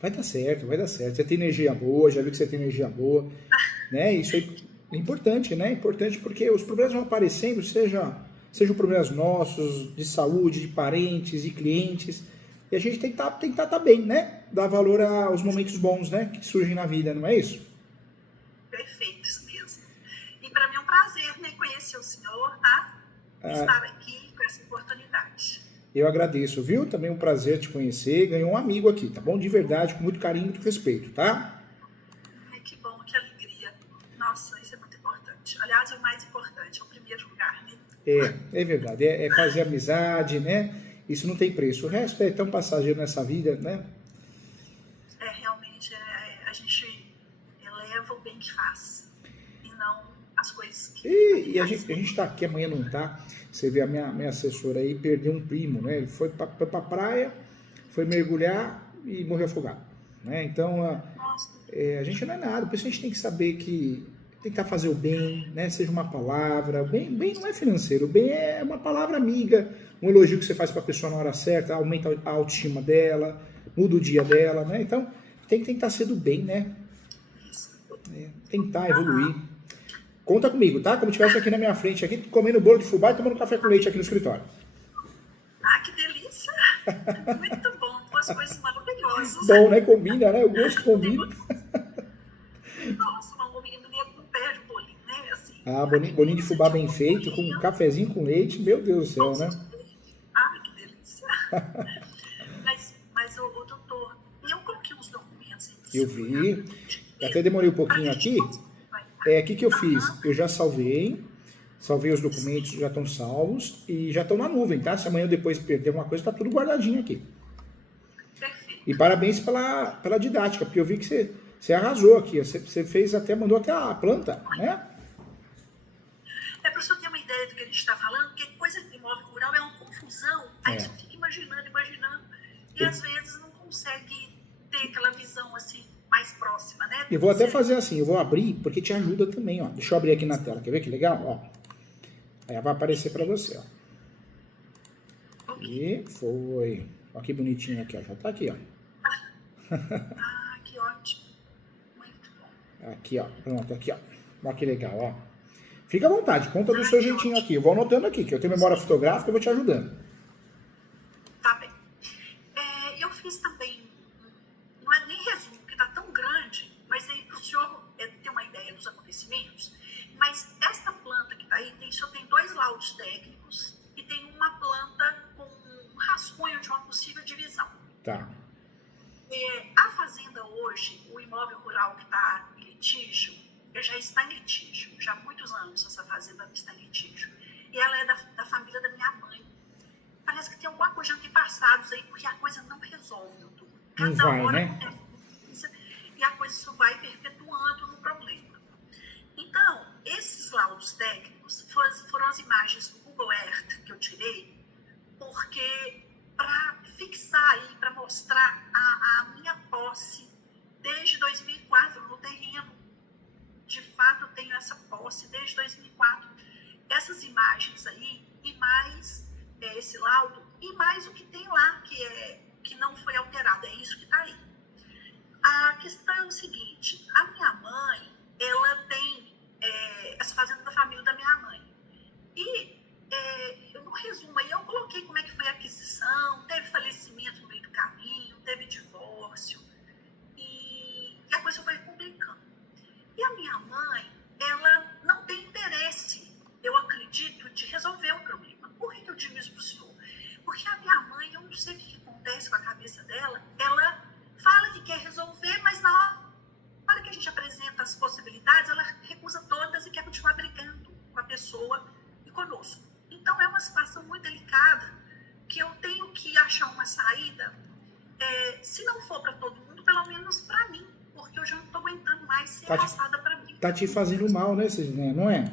Vai dar certo, vai dar certo. Você tem energia boa, já vi que você tem energia boa, né? Isso é importante, né? É importante porque os problemas vão aparecendo, sejam problemas nossos, de saúde, de parentes, de clientes, e a gente tem que tá bem, né? Dar valor aos momentos bons, né? Que surgem na vida, não é isso? Perfeito, isso mesmo. E para mim é um prazer, né, conhecer o senhor, tá? Ah, Estar aqui com essa oportunidade. eu agradeço, viu? Também é um prazer te conhecer. Ganhou um amigo aqui, tá bom? De verdade, com muito carinho e muito respeito, tá? Ai, que bom, que alegria. Nossa, isso é muito importante. Aliás, é o mais importante, é o primeiro lugar, né? É verdade. É fazer amizade, né? Isso não tem preço. O resto é tão passageiro nessa vida, né? Realmente, a gente eleva o bem que faz e não as coisas que E a materiais. gente tá aqui, amanhã não tá. Você vê a minha assessora aí, perdeu um primo, né? Ele foi pra praia, foi mergulhar e morreu afogado, né? Então, Nossa, a gente não é nada. Por isso a gente tem que saber que tentar fazer o bem, né? Seja uma palavra. Bem não é financeiro. O bem é uma palavra amiga, um elogio que você faz para a pessoa na hora certa, aumenta a autoestima dela, muda o dia dela, né? Então tem que tentar ser do bem, né? isso. Tentar Aham. evoluir. Conta comigo, tá? Como estivesse aqui na minha frente, aqui comendo bolo de fubá e tomando café com leite aqui no escritório. Ah, que delícia! Muito bom, duas coisas maravilhosas. Bom, né? Combina, né? O gosto combina. Nossa, uma menina não perde o bolinho, né? Assim, Ah, aquele bolinho de menino fubá sentiu bem um feito, com um bolinho, cafezinho com leite, meu Deus do céu, pãozinho né? de leite. Ai, que delícia! Mas o doutor, eu coloquei uns documentos aí para o Eu senhor olhar vi. para a gente Até ver, demorei um para que pouquinho a gente aqui. possa acompanhar. O que que eu fiz? Aham, Eu já salvei os documentos, sim, já estão salvos e já estão na nuvem, tá? Se amanhã ou depois perder alguma coisa, tá tudo guardadinho aqui. E perfeito. parabéns pela didática, porque eu vi que você arrasou aqui. Você fez até, mandou até a planta, né? É para o senhor ter uma ideia do que a gente está falando, porque coisa de imóvel rural é uma confusão. Aí É. só fica imaginando, e às vezes não consegue ter aquela visão assim mais próxima, né, Eu do vou que até seria. fazer assim, eu vou abrir, porque te ajuda também, ó. Deixa eu abrir aqui na tela, quer ver que legal? Ó, aí vai aparecer para Perfeito. você, ó. Ok. E foi. Ó que bonitinho aqui, ó. Já tá aqui, ó. Ah, que ótimo. Muito bom. Aqui, ó. Pronto, aqui, ó. Ó que legal, ó. Fica à vontade, conta do Ah, seu que jeitinho aqui. ótimo. Eu vou anotando aqui, que eu tenho memória fotográfica, eu vou te ajudando. Tá bem. Eu fiz também, não é nem resumo, porque está tão grande, mas aí para o senhor ter uma ideia dos acontecimentos, mas esta planta que está aí só tem dois laudos técnicos e tem uma planta com um rascunho de uma possível divisão. Tá. A fazenda hoje, o imóvel rural que está em litígio, já está em litígio, já há muitos anos essa fazenda está em litígio, e ela é da família da minha mãe. Parece que tem alguma coisa de antepassados aí, porque a coisa não resolve, doutor. Não Cada vai, hora né? acontece coisa e a coisa só vai perpetuando no problema. Então, esses laudos técnicos foram as imagens do Google Earth que eu tirei, porque para fixar aí, para mostrar a minha posse desde 2004 no terreno. De fato, eu tenho essa posse desde 2004. Essas imagens aí, e mais esse laudo, e mais o que tem lá, que não foi alterado, é isso que está aí. A questão é o seguinte, a minha mãe, ela tem essa fazenda da família da minha mãe. E eu no resumo aí, eu coloquei como é que foi a aquisição, teve falecimento no meio do caminho, teve divórcio, e a coisa foi complicando. E a minha mãe, ela não tem interesse, eu acredito, de resolver o problema. Por que eu digo isso para o senhor? Porque a minha mãe, eu não sei o que acontece com a cabeça dela, ela fala que quer resolver, mas na hora que a gente apresenta as possibilidades, ela recusa todas e quer continuar brigando com a pessoa e conosco. Então é uma situação muito delicada, que eu tenho que achar uma saída, se não for para todo mundo, pelo menos para mim, porque eu já não estou aguentando mais ser Tá te, arrastada para mim. tá te fazendo mal, né, não é?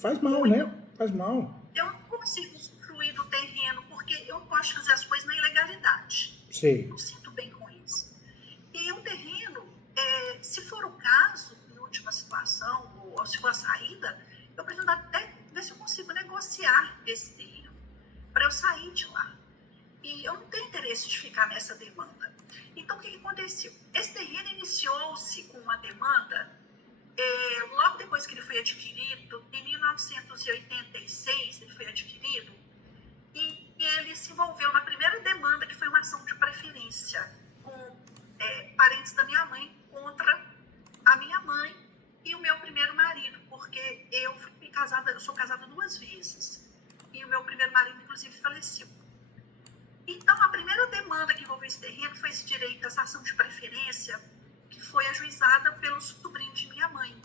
Faz mal, Muito. né? Faz mal. Eu não consigo usufruir do terreno, porque eu não gosto de fazer as coisas na ilegalidade. Não Sei. sinto bem com isso. E o terreno, se for o caso, em última situação, ou se for a saída, eu pretendo até ver se eu consigo negociar esse terreno para eu sair de lá. E eu não tenho interesse de ficar nessa demanda. Então, o que aconteceu? aconteceu? Esse terreno iniciou-se com uma demanda, logo depois que ele foi adquirido, em 1986 ele foi adquirido, e ele se envolveu na primeira demanda, que foi uma ação de preferência com parentes da minha mãe contra a minha mãe e o meu primeiro marido, porque eu sou casada 2 vezes, e o meu primeiro marido, inclusive, faleceu. Então, a primeira demanda que envolveu esse terreno foi esse direito, essa ação de preferência, que foi ajuizada pelo sobrinho de minha mãe.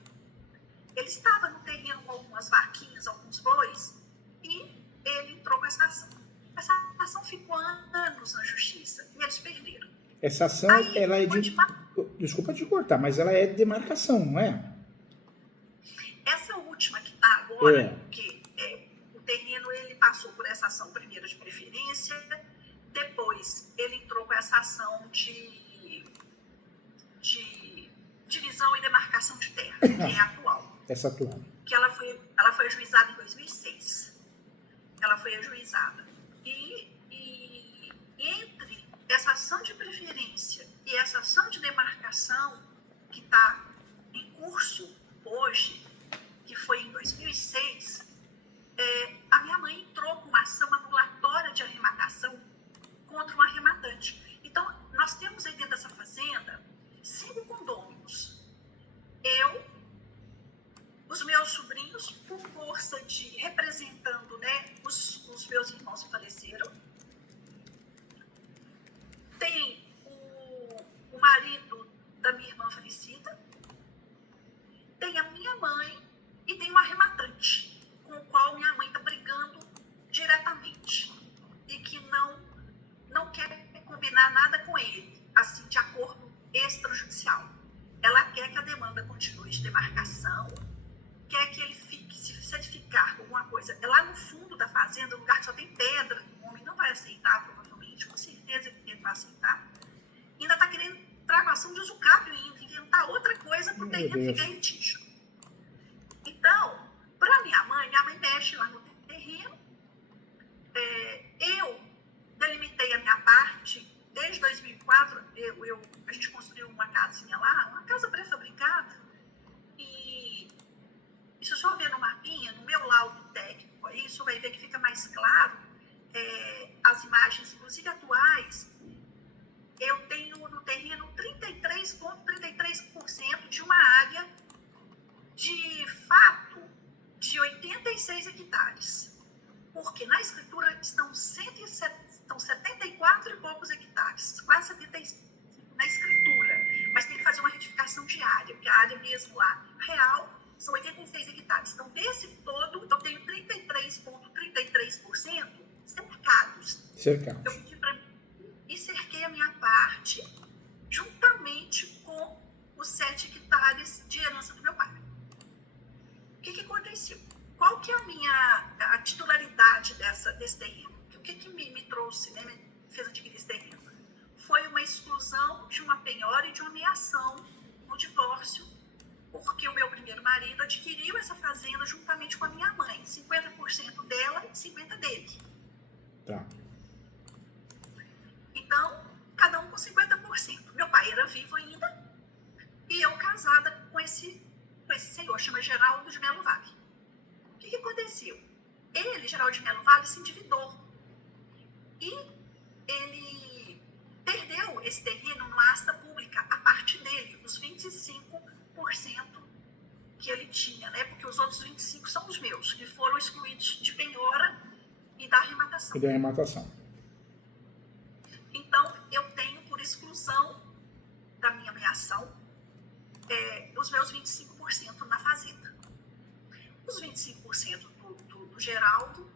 Ele estava no terreno com algumas vaquinhas, alguns bois, e ele entrou com essa ação. Essa ação ficou anos na justiça, e eles perderam. Essa ação, ela é de... Desculpa te cortar, mas ela é de demarcação, não é? Essa última que está agora, porque o terreno ele passou por essa ação primeiro de preferência, depois ele entrou com essa ação de divisão e demarcação de terra, que é atual. Essa atual. Que ela foi ajuizada em 2006. Ela foi ajuizada. E entre essa ação de preferência e essa ação de demarcação que está em curso hoje, que foi em 2006, a minha mãe entrou com uma ação anulatória de arrematação contra um arrematante. Então, nós temos aí dentro dessa fazenda 5 condôminos. Eu, os meus sobrinhos, por força de representando, né, os meus irmãos que faleceram. Tem o marido da minha irmã falecida. Tem a minha mãe e tem um arrematante, com o qual minha mãe está brigando diretamente. E que não quer combinar nada com ele, assim, de acordo extrajudicial. Ela quer que a demanda continue de demarcação, quer que ele fique, se ele ficar com alguma coisa, é lá no fundo da fazenda, um lugar que só tem pedra, o homem não vai aceitar, provavelmente, com certeza que ele vai aceitar. Ainda está querendo travação de usucápio ainda, inventar outra coisa para o terreno ficar em litígio. Então, para minha mãe mexe lá no terreno. Eu delimitei a minha parte desde 2004. A gente construiu uma casinha lá, uma casa pré-fabricada, e se o senhor ver no mapinha, no meu laudo técnico, aí o senhor vai ver que fica mais claro, as imagens, inclusive atuais. Eu tenho no terreno 33,33% de uma área de fato de 86 hectares. Porque na escritura estão 74 e poucos hectares, quase 75 na escritura. Mas tem que fazer uma retificação de área, porque a área mesmo lá, real, são 86 hectares. Então, desse todo, eu tenho 33,33% cercados. Eu pedi para mim e cerquei a minha parte juntamente com os 7 hectares de herança do meu pai. O que aconteceu? Qual que é a titularidade desse terreno? O que me trouxe, né, me fez adquirir esse terreno? Foi uma exclusão de uma penhora e de uma ameação no divórcio, porque o meu primeiro marido adquiriu essa fazenda juntamente com a minha mãe, 50% dela e 50% dele. Tá. Então, cada um com 50%. Meu pai era vivo ainda e eu casada com esse senhor, chama Geraldo de Melo Vale. O que aconteceu? Ele, Geraldo de Melo Vale, se endividou e ele perdeu esse terreno numa asta pública, a parte dele, os 25% que ele tinha, né? Porque os outros 25% são os meus, que foram excluídos de penhora e da arrematação. Então, eu tenho por exclusão da minha meação os meus 25% na fazenda. Os 25% do Geraldo,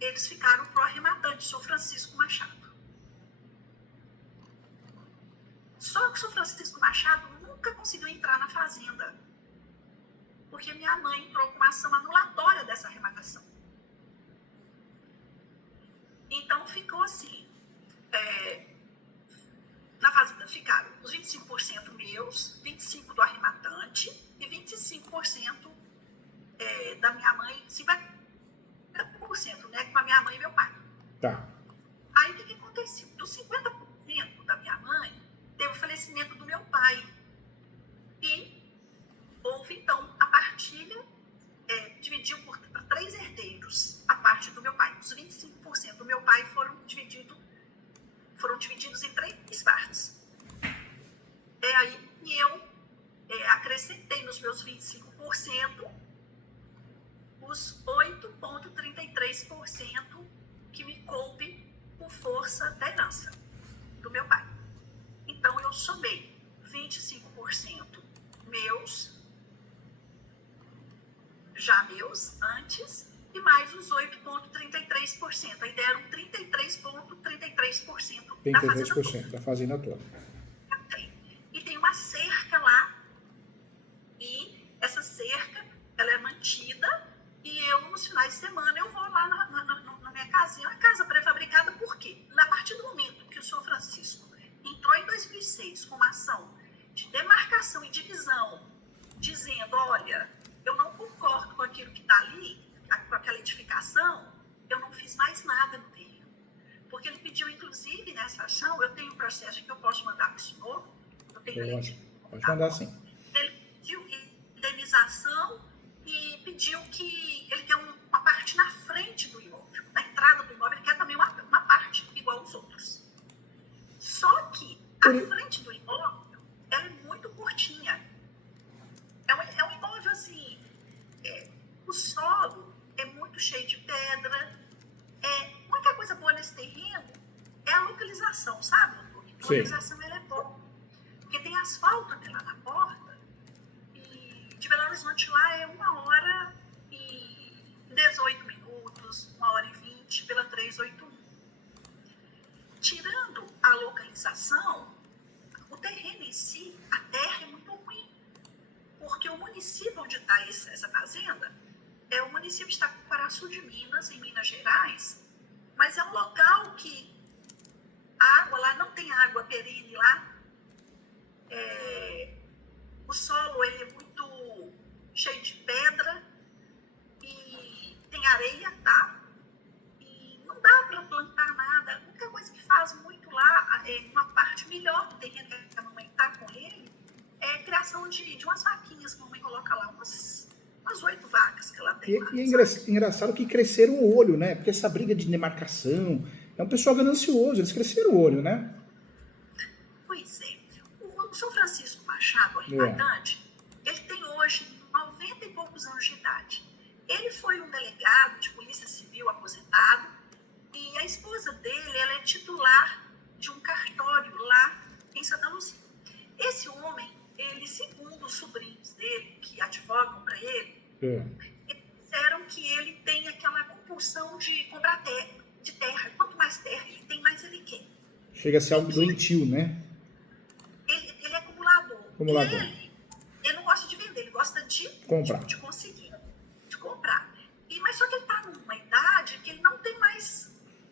eles ficaram pro arrematante, São Francisco Machado. Só que o São Francisco Machado nunca conseguiu entrar na fazenda, porque minha mãe entrou com uma ação anulatória dessa arrematação. Então, ficou assim, na fazenda ficaram os 25% meus, 25% do arrematante e 25% da minha mãe, 50%, né, com a minha mãe e meu pai. Tá. Aí, o que aconteceu? Dos 50% da minha mãe, teve o falecimento do meu pai. E houve, então, a partilha, dividiu para 3 herdeiros a parte do meu pai. Os 25% do meu pai foram divididos em 3 partes. Aí eu acrescentei nos meus 25% os 8,33% que me coube por força da herança do meu pai. Então, eu somei 25% meus, já meus, antes, e mais os 8,33%. Aí deram 33,33% da fazenda toda. 33% da fazenda toda. E tem uma cerca lá, e essa cerca, ela é mantida, e eu, nos finais de semana, eu vou lá na minha casinha, uma casa pré-fabricada. Por quê? A partir do momento que o senhor Francisco entrou em 2006 com uma ação de demarcação e divisão, dizendo, olha, eu não concordo com aquilo que está ali, com aquela edificação, eu não fiz mais nada no terreno. Porque ele pediu, inclusive, nessa ação, eu tenho um processo que eu posso mandar para o senhor, eu tenho ele. Pode mandar sim. Ele pediu indenização e pediu que ele quer uma parte na frente do imóvel, na entrada do imóvel, ele quer também uma parte igual aos outros. Só que a frente do imóvel, ela é muito curtinha. É um imóvel assim, o solo é muito cheio de pedra. A única coisa boa nesse terreno é a localização, sabe? A localização ela é boa. Porque tem asfalto até lá na porta, e de Belo Horizonte lá é 1h e 18 minutos, 1h20 pela 381. Tirando a localização, o terreno em si, a terra é muito ruim. Porque o município onde está essa fazenda, o município está em Paraçu de Minas, em Minas Gerais, mas é um local que a água lá, não tem água perene lá. O solo ele é muito cheio de pedra e tem areia, tá? E não dá para plantar nada. A única coisa que faz muito lá, uma parte melhor do terreno que a mamãe está com ele, é a criação de umas vaquinhas que a mamãe coloca lá, umas 8 vacas que ela tem lá. E é engraçado que cresceram o olho, né? Porque essa briga de demarcação é um pessoal ganancioso, eles cresceram o olho, né? Pois é. O São Francisco Machado, o arrebatante, ele tem hoje 90 e poucos anos de idade. Ele foi um delegado de polícia civil aposentado, e a esposa dele, ela é titular de um cartório lá em Santa Luzia. Esse homem, ele, segundo os sobrinhos dele, que advogam para ele, eles disseram que ele tem aquela compulsão de comprar terra. Quanto mais terra ele tem, mais ele quer. Chega a ser algo doentio, né? Ele é acumulador. Ele não gosta de vender, ele gosta de conseguir, de comprar. Mas só que ele está numa idade que ele não tem mais.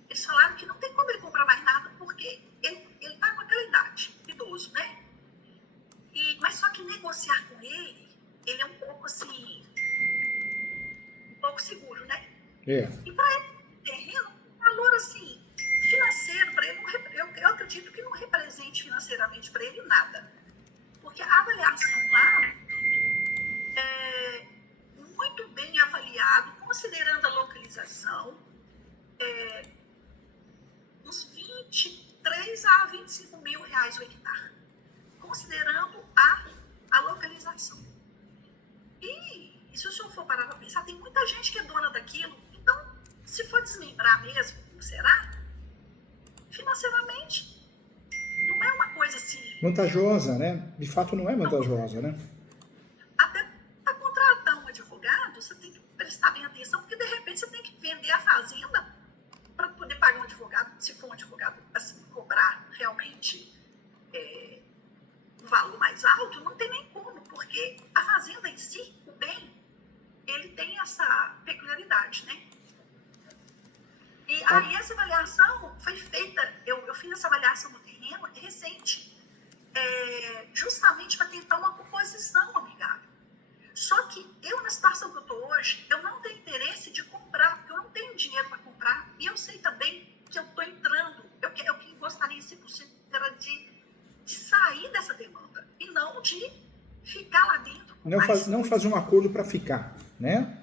Eles falaram que não tem como ele comprar mais nada, porque ele está com aquela idade, idoso, né? Mas só que negociar com ele é um pouco assim, um pouco seguro, né? E para ele, terreno, um valor assim, financeiro, para ele, eu acredito que não represente financeiramente para ele nada. Porque a avaliação lá é muito bem avaliado, considerando a localização, uns 23 a 25 mil reais o hectare, considerando a localização. E se o senhor for parar para pensar, tem muita gente que é dona daquilo. Então, se for desmembrar mesmo, será? Financeiramente, não é uma coisa assim... vantajosa, né? De fato não é vantajosa, né? Até para contratar um advogado, você tem que prestar bem atenção, porque de repente você tem que vender a fazenda para poder pagar um advogado, se for um advogado assim, cobrar realmente um valor mais alto, não tem nem como, porque a fazenda em si, o bem, ele tem essa peculiaridade, né? E aí essa avaliação foi feita, eu fiz essa avaliação no terreno recente, justamente para tentar uma composição amigável. Só que eu, na situação que eu estou hoje, eu não tenho interesse de comprar, porque eu não tenho dinheiro para comprar, e eu sei também que eu estou entrando, eu que gostaria, se possível, era de sair dessa demanda e não de ficar lá dentro. Não fazer um acordo para ficar, né?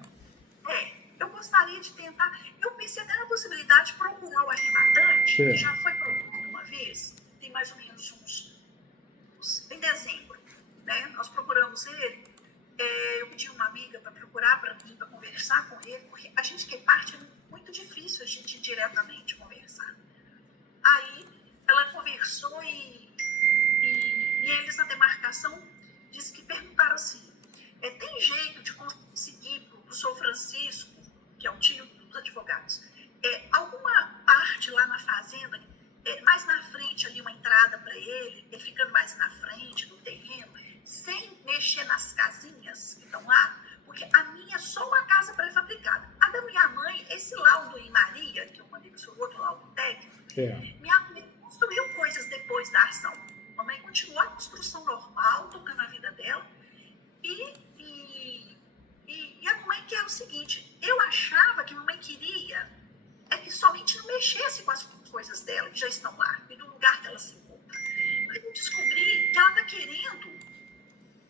Eu gostaria de tentar. Eu pensei até na possibilidade de procurar o arrematante, que já foi procurado uma vez, tem mais ou menos em dezembro, né? Nós procuramos ele. Eu pedi uma amiga para procurar para mim, para conversar com ele, porque a gente que é parte é muito difícil a gente diretamente conversar. Aí ela conversou e eles na demarcação disse que perguntaram assim, tem jeito de conseguir para o senhor Francisco, que é o tio dos advogados, alguma parte lá na fazenda, mais na frente ali, uma entrada para ele ficando mais na frente do terreno, sem mexer nas casinhas que estão lá, porque a minha é só uma casa pré-fabricada. A da minha mãe, esse laudo em Maria, que eu mandei para o seu outro laudo técnico, minha mãe construiu coisas depois da ação. A mãe continuou a construção normal, tocando a vida dela, e a mamãe quer o seguinte, eu achava que a mamãe queria que somente não mexesse com as coisas dela, que já estão lá, e do lugar que ela se encontra. Mas eu descobri que ela está querendo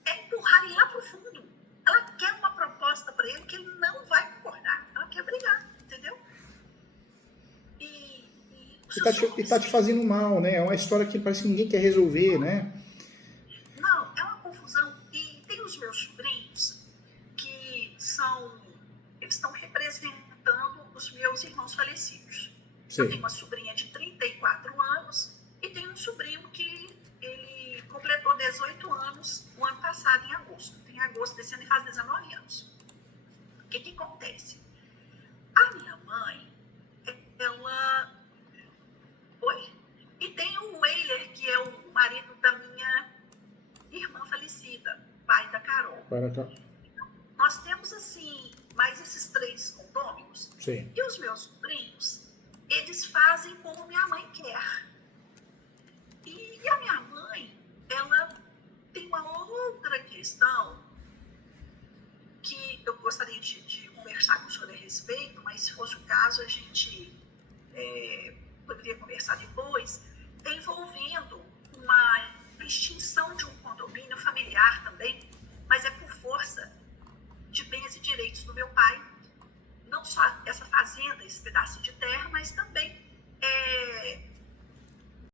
empurrar ele lá para o fundo. Ela quer uma proposta para ele que ele não vai concordar. Ela quer brigar, entendeu? E tá te fazendo mal, né? É uma história que parece que ninguém quer resolver, né? Não, é uma confusão. E tem os meus sobrinhos que eles estão representando os meus irmãos falecidos. Sim. Eu tenho uma sobrinha de 34 anos e tenho um sobrinho que ele completou 18 anos o ano passado, em agosto. Em agosto desse ano ele faz 19 anos. O que acontece? A minha mãe, ela... Oi? E tem o Weiler, que é o marido da minha irmã falecida, pai da Carol. Nós temos, assim, mais esses 3 condôminos. Sim. E os meus sobrinhos, eles fazem como minha mãe quer. E a minha mãe, ela tem uma outra questão que eu gostaria de conversar com o senhor a respeito, mas se fosse o caso, a gente poderia conversar depois, envolvendo uma extinção de um condomínio familiar também, mas é por força de bens e direitos do meu pai. Não só essa fazenda, esse pedaço de terra, mas também